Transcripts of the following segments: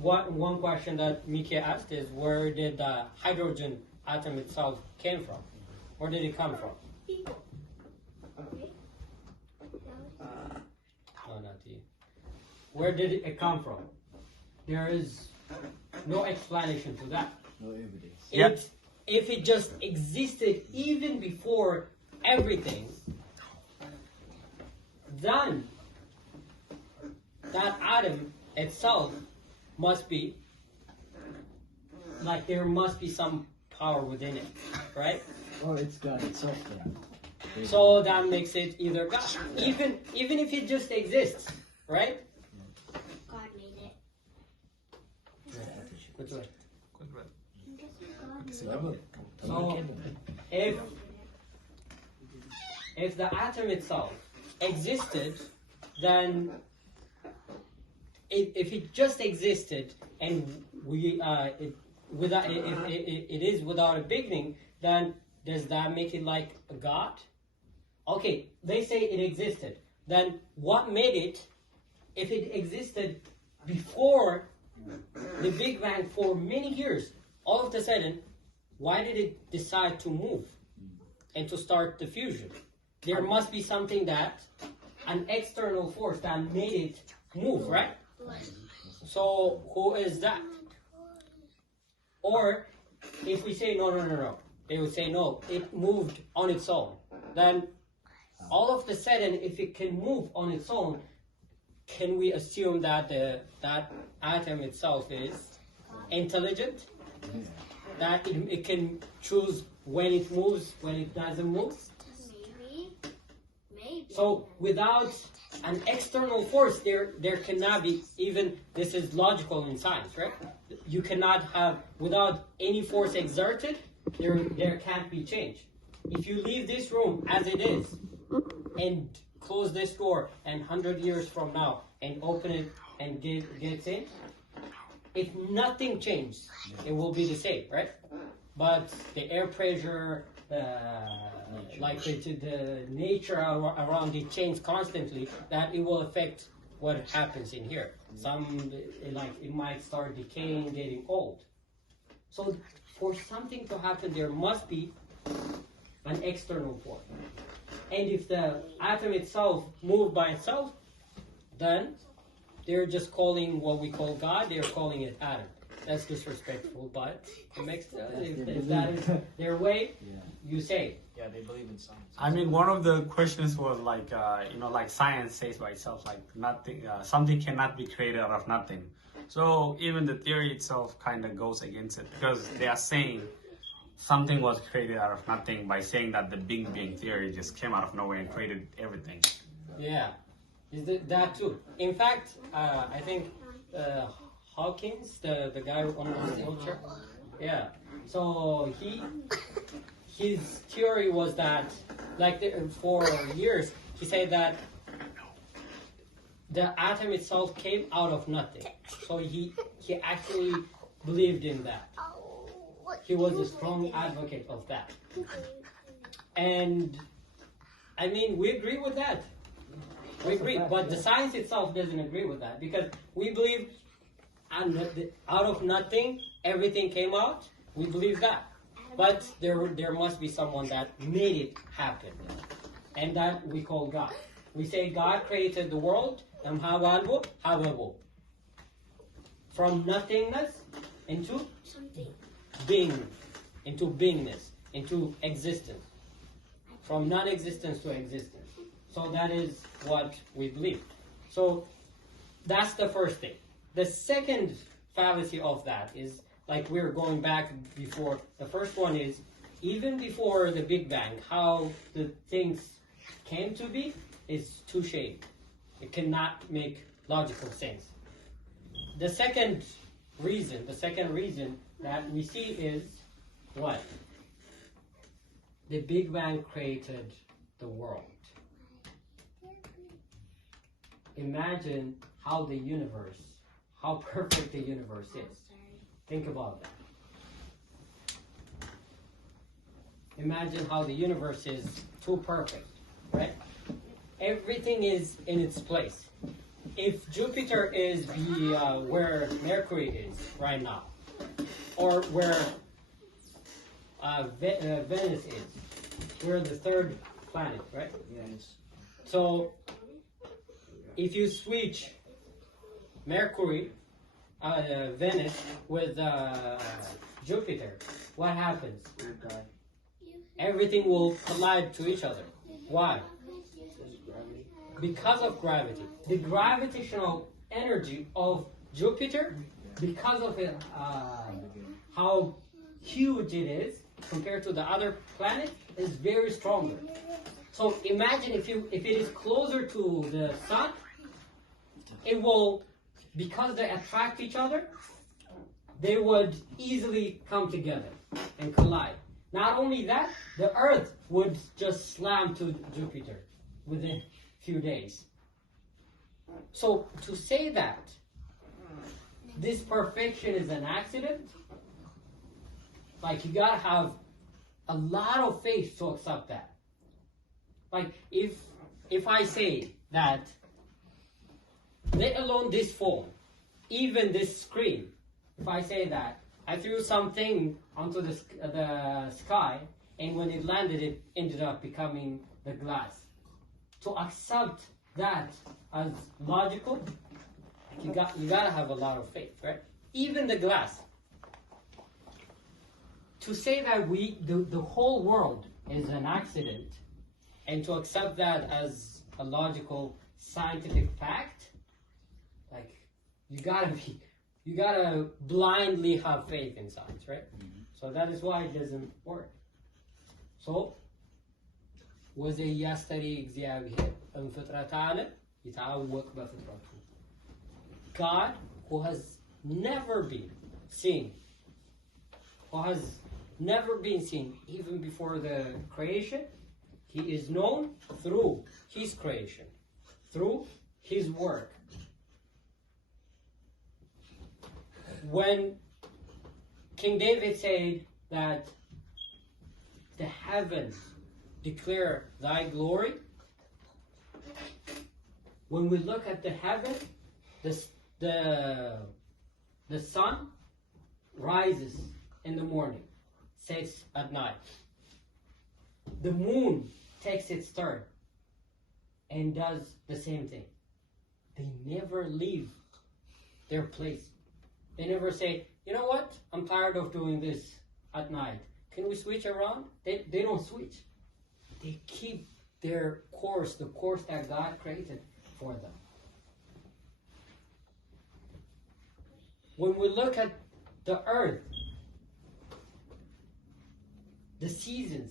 one question that Miki asked is, where did the hydrogen atom itself came from? Where did it come from? No, not you. Where did it come from? There is no explanation to that. No evidence. If it just existed even before everything, then that atom itself must be, like, there must be some power within it, right? Or it's God itself then. So that makes it either God. Even if it just exists, right? God made it. Which way? Double. So if the atom itself existed, then if it just existed and it is without a beginning, then does that make it like a God? Okay, they say it existed. Then what made it, if it existed before the Big Bang for many years, all of a sudden, why did it decide to move and to start the fusion? There must be something an external force that made it move, right? So who is that? Or if we say no, they would say no, it moved on its own. Then all of a sudden, if it can move on its own, can we assume that that atom itself is intelligent? That it can choose when it moves, when it doesn't move? Maybe. So without an external force, there cannot be, even this is logical in science, right? You cannot have, without any force exerted, there can't be change. If you leave this room as it is and close this door and 100 years from now and open it and get in, if nothing changes, it will be the same, right? But the air pressure, like the nature around it changes constantly, that it will affect what happens in here. Some, like, it might start decaying, getting old. So for something to happen, there must be an external force. And if the atom itself moved by itself, then they're just calling what we call God, they're calling it atom. That's disrespectful, but it makes if that is their way, you say. Yeah, they believe in science. I mean, one of the questions was like, like science says by itself, like nothing, something cannot be created out of nothing. So even the theory itself kind of goes against it, because they are saying something was created out of nothing by saying that the Big Bang theory just came out of nowhere and created everything. Yeah, is that too? In fact, I think Hawkins, the guy on the culture, yeah. So his theory was that, like, for years, he said that the atom itself came out of nothing. So he actually believed in that. He was a strong advocate of that. And I mean, we agree with that. We agree, but the science itself doesn't agree with that, because we believe out of nothing everything came out. We believe that. But there must be someone that made it happen. And that we call God. We say God created the world, from nothingness into being, into beingness, into existence. From non-existence to existence. So that is what we believe. So that's the first thing. The second fallacy of that is, like, we're going back before. The first one is, even before the Big Bang, how the things came to be is too shady. It cannot make logical sense. The second reason that we see is what? The Big Bang created the world. Imagine how perfect the universe is. Think about that. Imagine how the universe is too perfect, right? Everything is in its place. if Jupiter is the where Mercury is right now, or where Venus is, we're the third planet, right? Yes. So if you switch Mercury, Venus with Jupiter, what happens? We'll die. Everything will collide to each other. Why? There's gravity. Because of gravity. The gravitational energy of Jupiter, because of it, how huge it is compared to the other planets, is very stronger. So imagine if it is closer to the sun, it will, because they attract each other, they would easily come together and collide. Not only that, the Earth would just slam to Jupiter within a few days. So to say that this perfection is an accident, like you gotta have a lot of faith to accept that. Like if I say that, let alone this phone, even this screen, if I say that I threw something onto the sky, and when it landed, it ended up becoming the glass. To accept that as logical, you gotta have a lot of faith, right? Even the glass. To say that the whole world is an accident, and to accept that as a logical scientific fact, like you gotta blindly have faith in science, right? So that is why it doesn't work. So وَزَيْ يَسْتَرِي እግዚአብሔር እንፍጥረተ ዓለም ይታወቅ በፍጥረቱ. God, who has never been seen, even before the creation, he is known through his creation, through his work. When King David said that the heavens declare thy glory, when we look at the heaven, the sun rises in the morning, sets at night. The moon takes its turn and does the same thing. They never leave their place. They never say, you know what, I'm tired of doing this at night. Can we switch around? They don't switch. They keep their course, the course that God created for them. When we look at the earth, the seasons,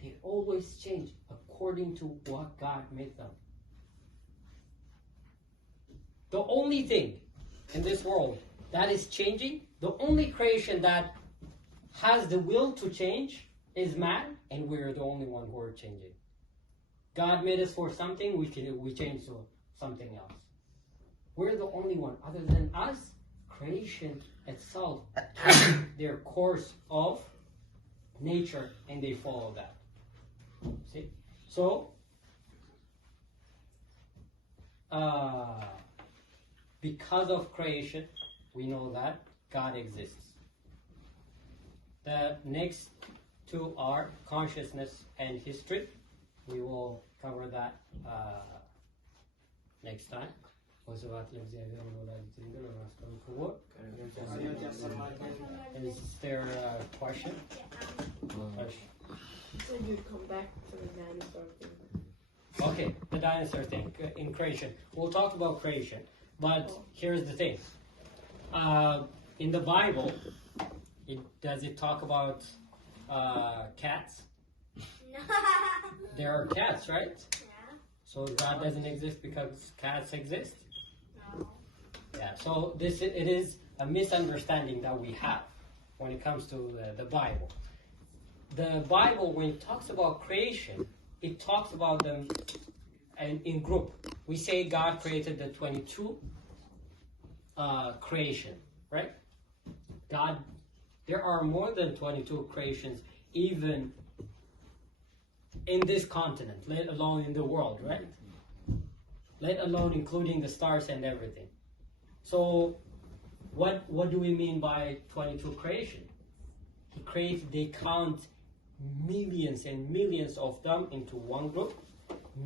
they always change according to what God made them. The only thing in this world that is changing, the only creation that has the will to change is man, and we're the only one who are changing. God made us for something, we change to something else. We're the only one. Other than us, creation itself has their course of nature, and they follow that. See? So, because of creation, we know that God exists. The next two are consciousness and history. We will cover that next time. Is there a question? When you come back to the dinosaur thing. Okay, the dinosaur thing in creation. We'll talk about creation, but here's the thing. In the Bible, does it talk about cats? No. There are cats, right? Yeah. So God doesn't exist because cats exist? No. Yeah, so it is a misunderstanding that we have when it comes to the Bible. The Bible, when it talks about creation, it talks about them in group. We say God created the 22 creation, right? God, there are more than 22 creations, even in this continent, let alone in the world, right? let alone including the stars and everything. So, what do we mean by 22 creation? They count millions and millions of them into one group,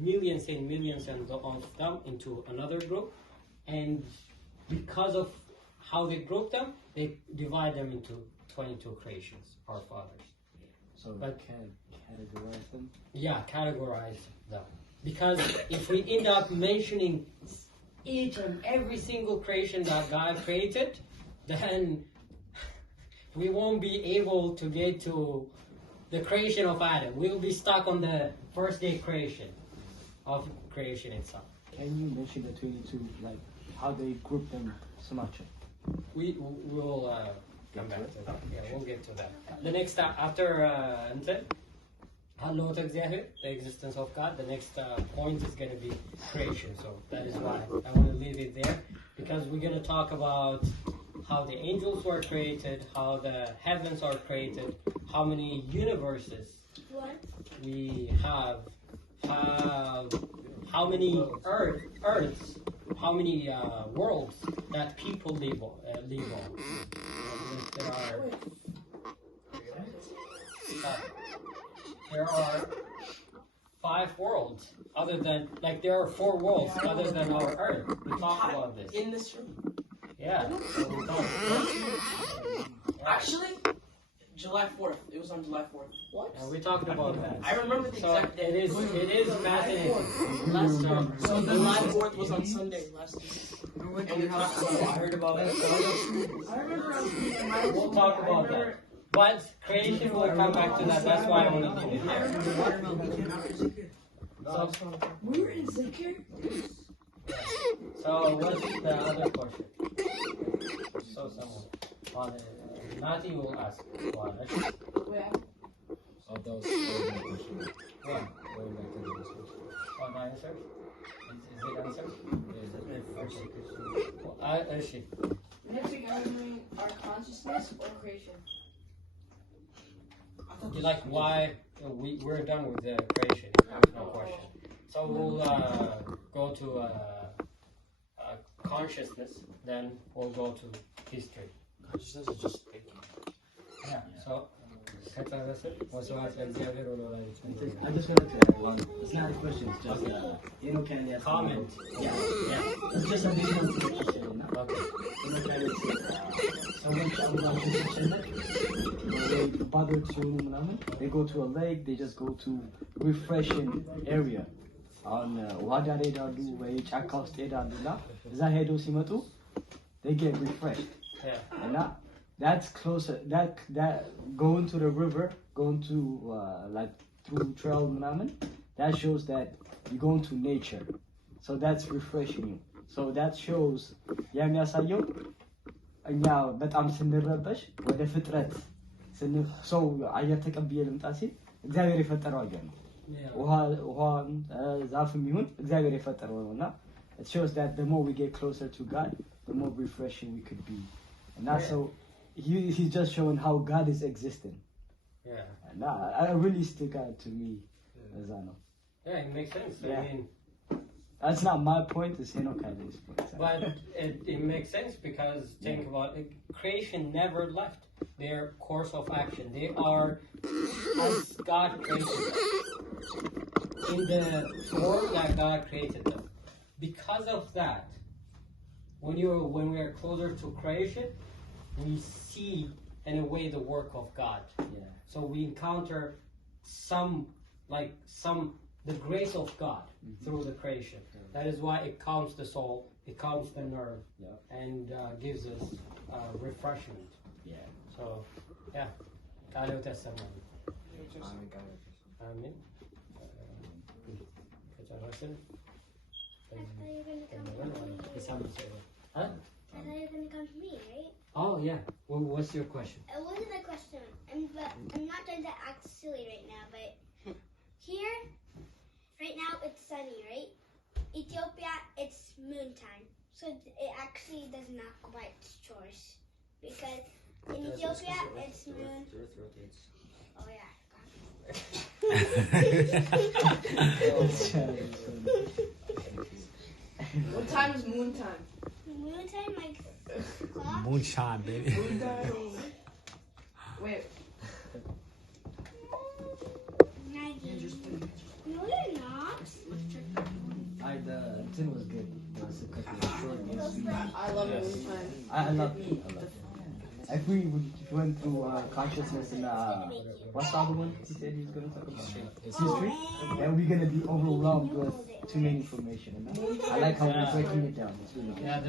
millions and millions of them into another group, and because of how they group them, they divide them into 22 creations, our fathers. So But- categorize them. Yeah, categorize them. Because if we end up mentioning each and every single creation that God created, then we won't be able to get to the creation of Adam. We'll be stuck on the first day creation of creation itself. Can you mention the 22, like how they group them so much? We'll come back to that. Yeah, we'll get to that. The next after Hello to እግዚአብሔር, the existence of God. The next point is going to be creation. So that is why I want to leave it there, because we're going to talk about how the angels were created, how the heavens are created, how many universes What? we have how many earths, how many worlds that people live on. There are 5 worlds other than, like there are 4 worlds other than our Earth. We talked about this. In this room. Yeah. So we talked about Actually, July 4th. It was on July 4th. What? and we talked about that. I remember the So exact day. it is fascinating. Last So, year. So the July 4th was on Sunday last year. And we talked about I heard about that. I remember I was in my We'll talk about that. But creation will come back to that. That's why I want to leave it there. We were in Zikir. So what's the other question? So someone on Matthew will ask one. Of those questions. One. Going back to those questions. One answer? Is it answer? Okay. She. Next week, are we doing our consciousness or creation? Like why we're done with the creation? No question. So we'll go to consciousness. Then we'll go to history. Consciousness is just thinking. Yeah. So. እግዚአብሔር ወደ ወላጆች I'm just gonna tell one. It's not a question. It's just can ask comment. Yeah. It's just a visual question. Okay. ሰዎች አምላክን ሲጨነቅ bothered ሲሆኑ ምናምን they go to a lake, they just go to refreshing area. አሁን ውሃ ዳር ሄዳሉ ወይ ጫካ ውስጥ ሄዳሉ እና እዛ ሄደው ሲመጡ they get refreshed. Yeah. እና that's closer, that going to the river, going to like through trail ምናምን, that shows that you're going to nature, so that's refreshing you. So that shows የሚያሳየው እኛ በጣም ስንረበሽ ወደ ፍጥረት ሰው አየር ተቀብዬ ልምጣ ሲል እግዚአብሔር የፈጠረው አየር ነው። ውሃ ዛፍም ይሁን እግዚአብሔር የፈጠረው ነውና it shows that the more we get closer to God, the more refreshing we could be. And that's so he's just showing how God is existing. Yeah. And that really stick out to me as I know. Yeah, it makes sense. Yeah. I mean, That's not my point, it's Henoka's point. but it makes sense because think about it, creation never left their course of action. They are as God created them, in the form that God created them. Because of that, when we are closer to creation, we see in a way the work of God. Yeah. So we encounter the grace of God through the creation. That is why it calms the soul, it calms the nerve, and gives us refreshment. Yeah. So, yeah. God will testimony. Amen. ከጨረስን I thought you were going to come to me. የሳምንት ሰው I thought you were going to come to me, right? Oh yeah. Well, what's your question? It wasn't a question. I'm not trying to act silly right now, but here, right now it's sunny, right? Ethiopia, it's moon time. So it actually does not quite choice. Because in Ethiopia, it's moon. Oh yeah. What time is moon time? Moon time, like clock. Moonshine, baby. Moon time. Wait. Maggie. No, you're not. The tin was good. It was because it was short and sweet. I love moon time. I love it. I love it. If we went through consciousness and what's the other one he said he was gonna talk about? History. Then we're gonna be overwhelmed with too many information. I like how we're breaking it down. It's really good. Yeah,